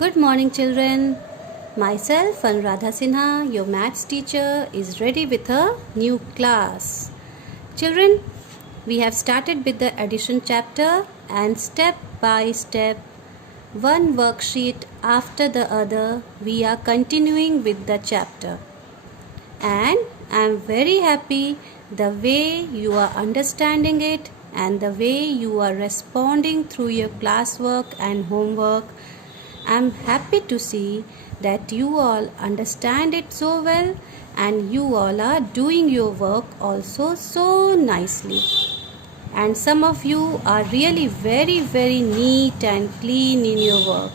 Good morning, children. Myself, Anuradha Sinha, your maths teacher, is ready with a new class. Children, we have started with the addition chapter, and step by step, one worksheet after the other, we are continuing with the chapter. And I am very happy the way you are understanding it and the way you are responding through your classwork and homework. I am happy to see that you all understand it so well and you all are doing your work also so nicely. And some of you are really very neat and clean in your work.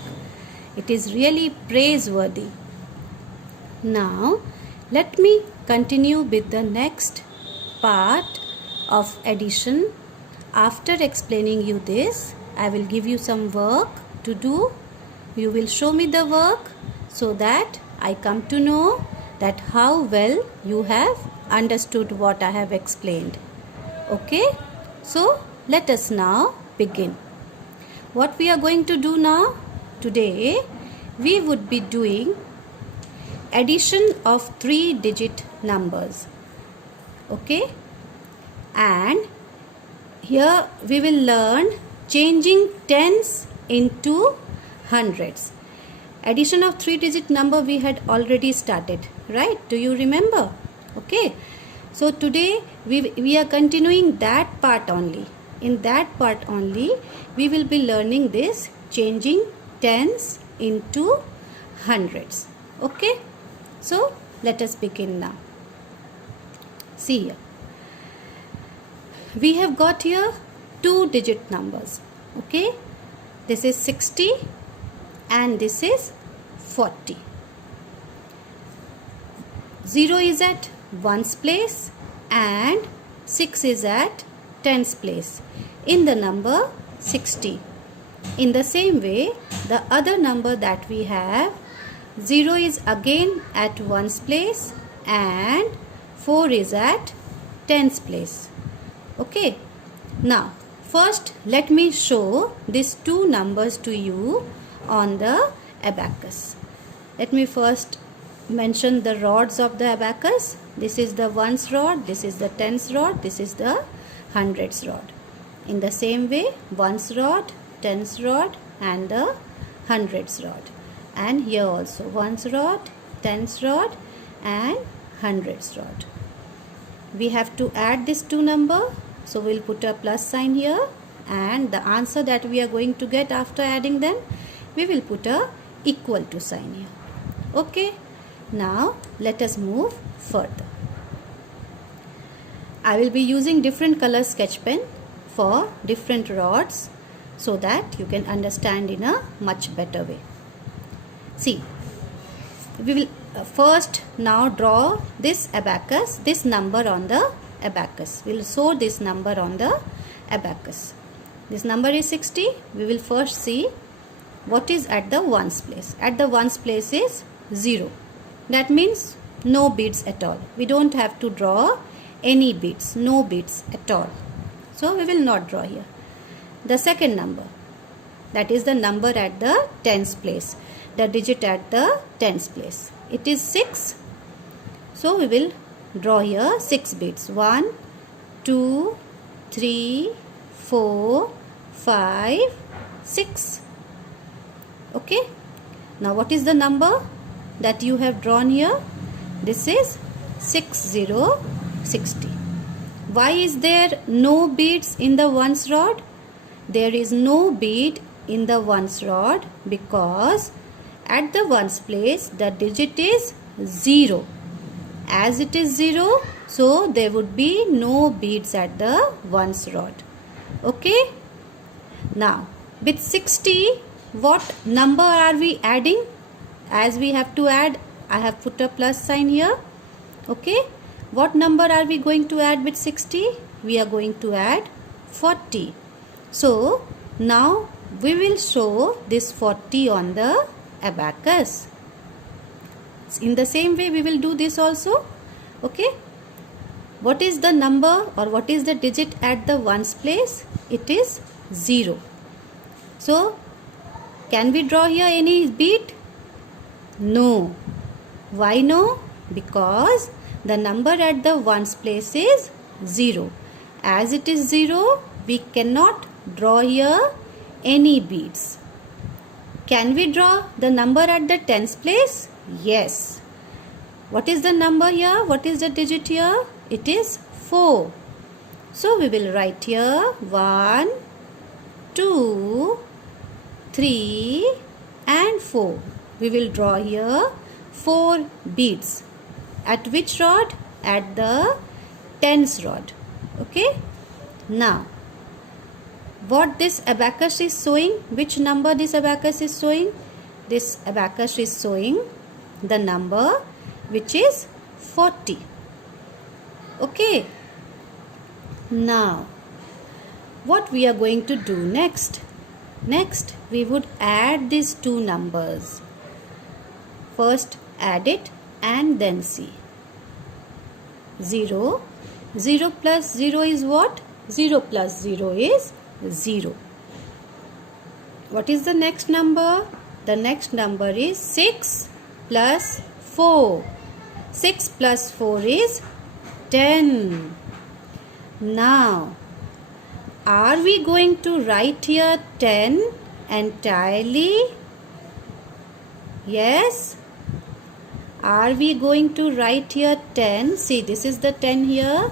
It is really praiseworthy. Now, let me continue with the next part of addition. After explaining you this, I will give you some work to do. You will show me the work so that I come to know that how well you have understood what I have explained. Okay? So, let us now begin. What we are going to do now? Today, we would be doing addition of 3-digit numbers. Okay? And here we will learn changing tens into hundreds. Addition of 3-digit number we had already started, right? Do you remember? Okay. So today we are continuing that part only. In that part only we will be learning this changing tens into hundreds. Okay. So let us begin now. See here. We have got here 2-digit numbers. Okay. This is 60 and this is 40. 0 is at 1's place and 6 is at 10's place in the number 60. In the same way, the other number that we have, 0 is again at 1's place and 4 is at 10's place. Okay. Now, first let me show these two numbers to you on the abacus. Let me first mention the rods of the abacus. This is the 1's rod, this is the 10's rod, this is the 100's rod. In the same way, 1's rod, 10's rod and the 100's rod. And here also 1's rod, 10's rod and 100's rod. We have to add these two numbers. So we'll put a plus sign here and the answer that we are going to get after adding them, we will put a equal to sign here. Okay. Now let us move further. I will be using different color sketch pen for different rods so that you can understand in a much better way. See, we will first now draw this abacus, this number on the abacus. We will show this number on the abacus. This number is 60. We will first see what is at the 1's place. At the 1's place is 0. That means no beads at all. We don't have to draw any beads. No beads at all. So we will not draw here. The second number, that is the number at the 10's place. The digit at the 10's place. It is 6. So we will draw here 6 beads. 1, 2, 3, 4, 5, 6. Okay. Now what is the number that you have drawn here? This is 6060. Why is there no beads in the 1's rod? There is no bead in the 1's rod because at the 1's place the digit is 0. As it is 0, so there would be no beads at the 1's rod. Okay. Now with 60, what number are we adding? As we have to add, I have put a plus sign here. Okay. What number are we going to add with 60? We are going to add 40. So now we will show this 40 on the abacus. In the same way we will do this also. Okay. What is the number or what is the digit at the 1's place? It is 0. So Can we draw here any beat? No. Why no? Because the number at the ones place is 0. As it is 0, we cannot draw here any beads. Can we draw the number at the tens place? Yes. What is the number here? What is the digit here? It is 4. So we will write here 1, 2, 3 and 4. We will draw here 4 beads. At which rod? At the tens rod. Okay. Now, what this abacus is showing? Which number this abacus is showing? This abacus is showing the number which is 40. Okay. Now, what we are going to do next? Next, we would add these two numbers. First, add it and then see. 0. 0 plus 0 is what? 0 plus 0 is 0. What is the next number? The next number is 6 plus 4. 6 plus 4 is 10. Now, are we going to write here 10 entirely? Yes. Are we going to write here 10? See, this is the 10 here.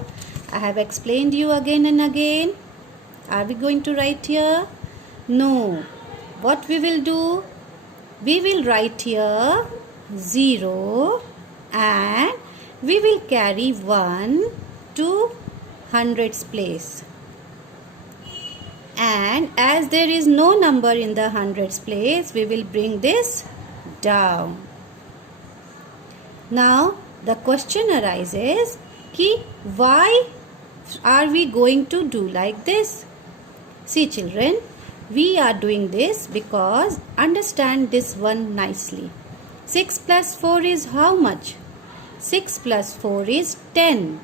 I have explained you again and again. Are we going to write here? No. What we will do? We will write here 0 and we will carry 1 to hundreds place. And as there is no number in the hundreds place, we will bring this down. Now the question arises कि why are we going to do like this? See children, we are doing this because understand this one nicely. 6 plus 4 is how much? 6 plus 4 is 10.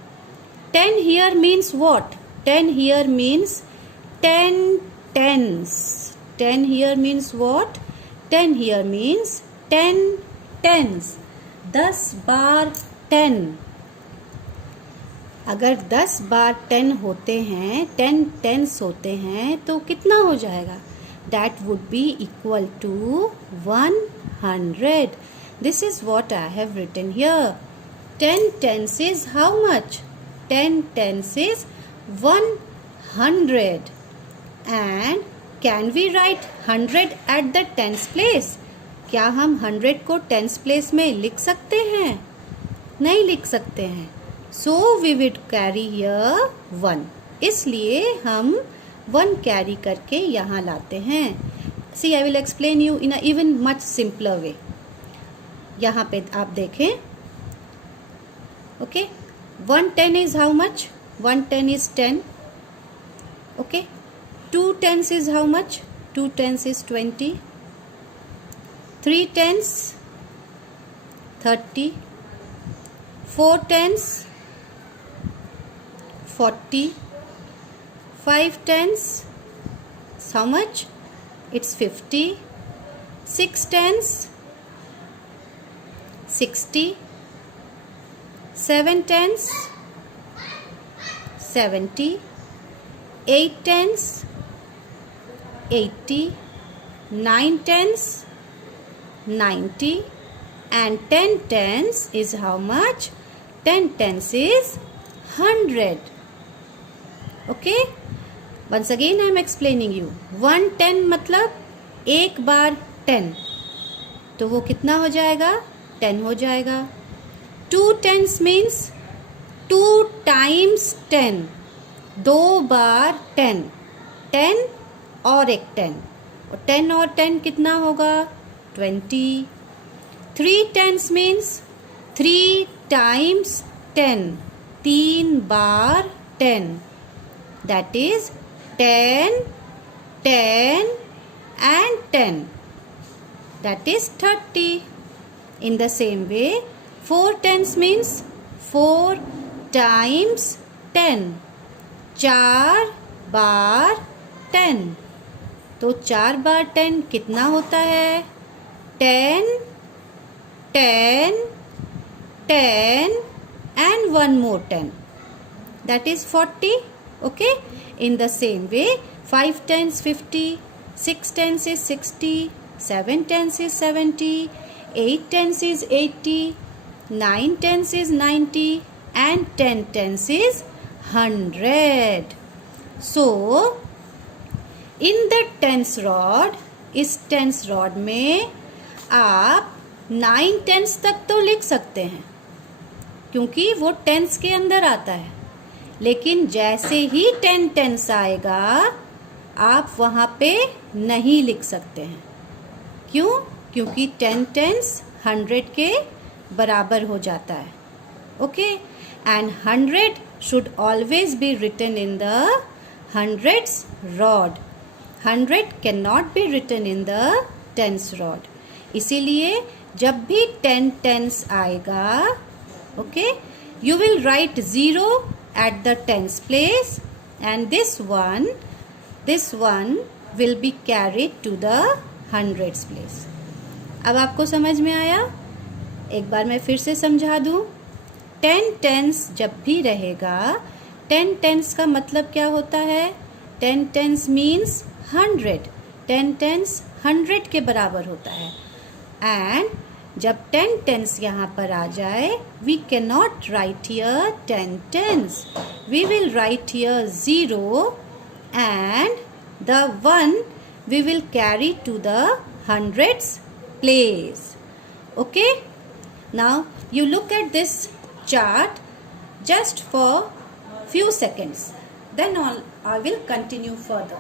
10 here means what? 10 here means 10 tens. 10 here means what? 10 here means 10 tens. 10 बार 10. अगर 10 बार 10 होते हैं, 10 tens होते हैं, तो कितना हो जाएगा? That would be equal to 100. This is what I have written here. 10 tens is how much? 10 tens is 100. And can we write 100 at the tens place? क्या हम 100 को tens place में लिख सकते हैं? नहीं लिख सकते हैं. So we would carry here 1. इसलिए हम 1 carry करके यहाँ लाते हैं. See, I will explain you in a even much simpler way. यहाँ पे आप देखें. Okay. 110 is how much? 110 is 10. Okay. 2 tens is how much? 2 tens is 20. 3 tens 30. 4 tens 40. 5 tens how much? It's 50. 6 tens 60. 7 tens 70. 8 tens 80. 9 tens 90. And 10 tens is how much? 10 tens is 100. Okay? Once again I am explaining you. 110 मतलब एक बार 10. तो वो कितना हो जाएगा? 10 हो जाएगा. 2 tens means 2 times 10. 2 बार 10. 10 और एक 10. और 10 और 10 कितना होगा? 20. 3 tens means 3 times 10. 3 bar 10. That is 10, 10 and 10. That is 30. In the same way, 4 tens means 4 times 10. 4 बार 10. तो 4 बार 10 कितना होता है? 10, 10, 10 and one more 10. That is 40. Okay. In the same way, 5 tens 50, 6 tens is 60, 7 tens is 70, 8 tens is 80, 9 tens is 90 and 10 tens is 100. So, in the tens rod, इस tens rod में आप 9 tens तक तो लिख सकते हैं क्योंकि वो tens के अंदर आता है, लेकिन जैसे ही 10 tens आएगा आप वहाँ पे नहीं लिख सकते हैं. क्यों? क्योंकि 10 tens 100 के बराबर हो जाता है. Okay, and 100 should always be written in the hundreds rod. 100 cannot be written in the tens rod. इसीलिए जब भी 10 tens आएगा, okay, you will write 0 at the tens place and this one will be carried to the hundreds place. अब आपको समझ में आया? एक बार मैं फिर से समझा दूं. 10 tens जब भी रहेगा, 10 tens का मतलब क्या होता है? 10 tens means 100. 10 tens 100 के बराबर होता है. एंड जब 10 tens यहाँ पर आ जाए, we cannot write here 10 tens. We will write here 0 and the 1 we will carry to the hundreds place. Okay? Now you look at this chart just for few seconds. Then I will continue further.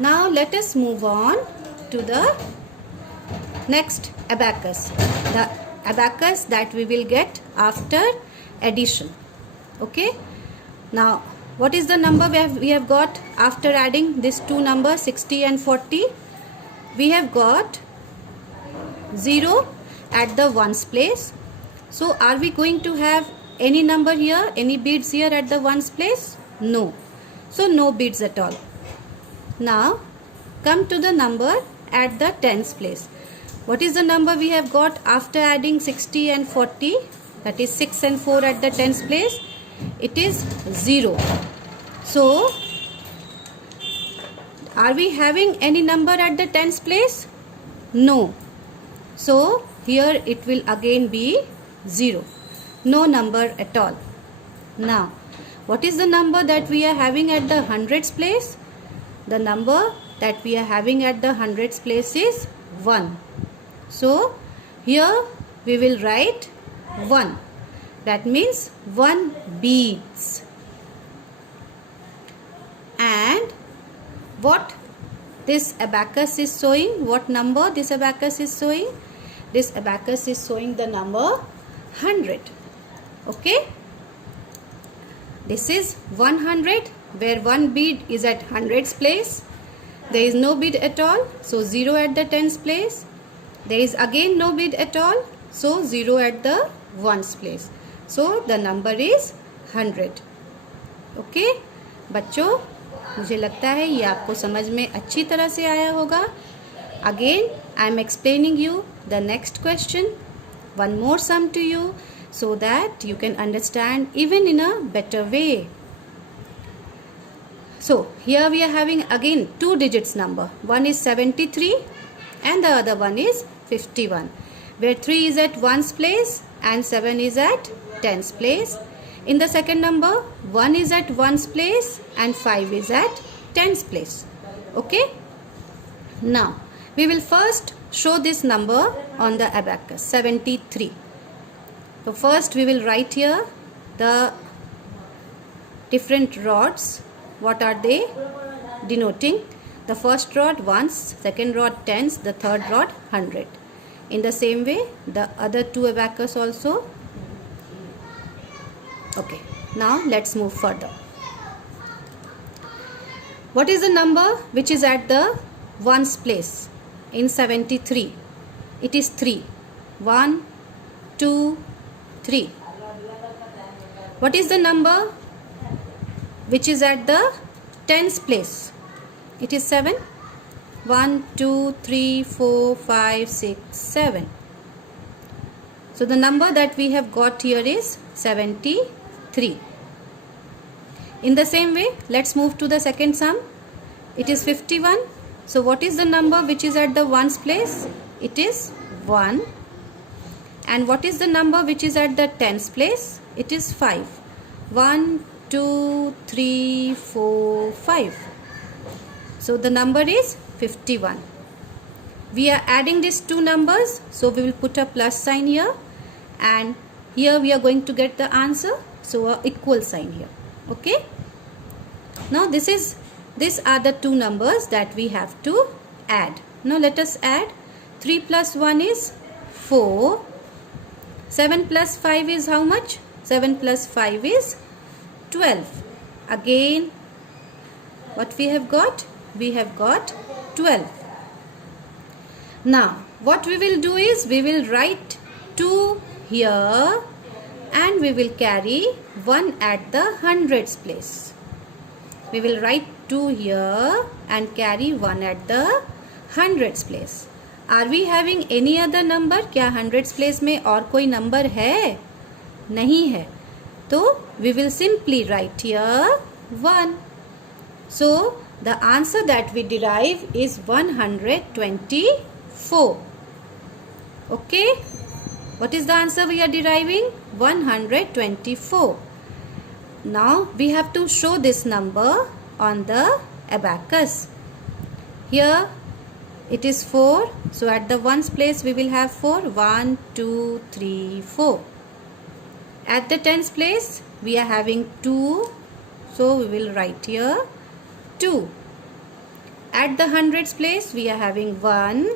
Now let us move on to the next abacus. The abacus that we will get after addition. Okay. Now what is the number we have got after adding these two numbers 60 and 40? We have got 0 at the ones place. So are we going to have any number here, any beads here at the ones place? No. So no beads at all. Now come to the number at the tens place. What is the number we have got after adding 60 and 40? That is 6 and 4 at the tens place. It is 0. So are we having any number at the tens place? No. So here it will again be 0. No number at all. Now what is the number that we are having at the hundreds place? The number that we are having at the hundreds place is 1. So here we will write 1. That means 1 beads. And what this abacus is showing? What number this abacus is showing? This abacus is showing the number 100. Okay. This is 100 where 1 bead is at hundreds place. There is no bead at all. So 0 at the tens place. There is again no bead at all. So 0 at the ones place. So the number is 100. Okay. बच्चों, मुझे लगता है ये आपको समझ में अच्छी तरह से आया होगा. Again, I am explaining you the next question. One more sum to you so that you can understand even in a better way. So here we are having again 2 digits number. One is 73 and the other one is 51. Where 3 is at ones place and 7 is at tens place. In the second number, 1 is at ones place and 5 is at tens place. Okay. Now we will first show this number on the abacus 73. So first we will write here the different rods. What are they denoting? The first rod ones, second rod tens, the third rod 100. In the same way, the other two abacus also. Okay, now let's move further. What is the number which is at the ones place in 73? It is 3. 1, 2, 3. What is the number which is at the tens place? It is 7. 1, 2, 3, 4, 5, 6, 7. So the number that we have got here is 73. In the same way, let's move to the second sum. It is 51. So what is the number which is at the ones place? It is 1. And what is the number which is at the tens place? It is 5. 1, 2, 3, 4, 5. So the number is 51. We are adding these two numbers, so we will put a plus sign here, and here we are going to get the answer, so a equal sign here. Okay. Now these are the two numbers that we have to add. Now let us add. 3 plus 1 is 4. 7 plus 5 is how much? 7 plus 5 is 12. Again, what we have got? We have got 12. Now what we will do is we will write 2 here and we will carry 1 at the hundreds place. We will write 2 here and carry 1 at the hundreds place. Are we having any other number? क्या hundreds place में और कोई number है? नहीं है. तो we will simply write here 1. So the answer that we derive is 124. Okay. What is the answer we are deriving? 124. Now we have to show this number on the abacus. Here it is 4. So at the ones place we will have 4. 1, 2, 3, 4. At the tens place we are having 2. So we will write here 2. At the hundreds place we are having 1.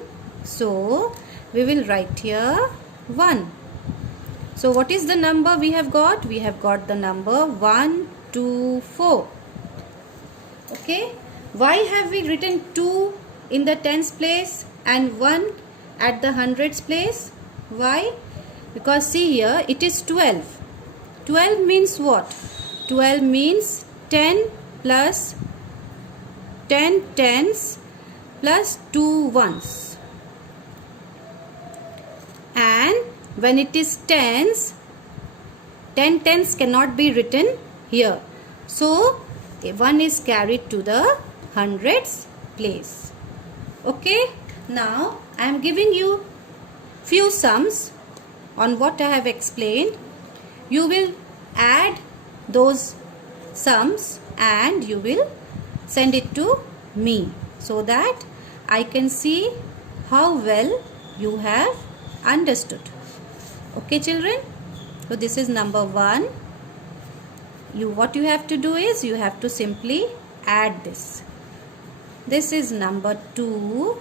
So we will write here 1. So what is the number we have got? We have got the number 124. Okay. Why have we written 2 in the tens place and 1 at the hundreds place? Why? Because see here it is 12. 12 means what? 12 means 10 plus 10 tens plus 2 ones. And when it is tens, 10 tens cannot be written here. So 1 is carried to the hundreds place. Okay. Now I am giving you few sums on what I have explained. You will add those sums and you will send it to me so that I can see how well you have understood. Okay children, so this is number 1. What you have to do is you have to simply add this. This is number 2.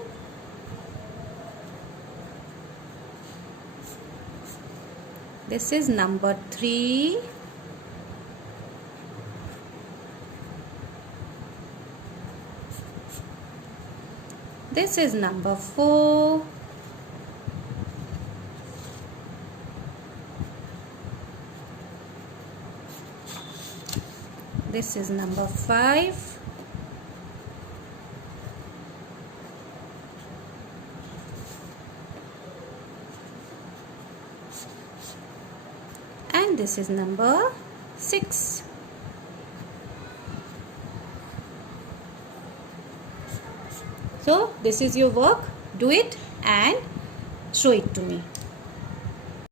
This is number 3. This is number 4. This is number 5. And this is number 6. So this is your work. Do it and show it to me.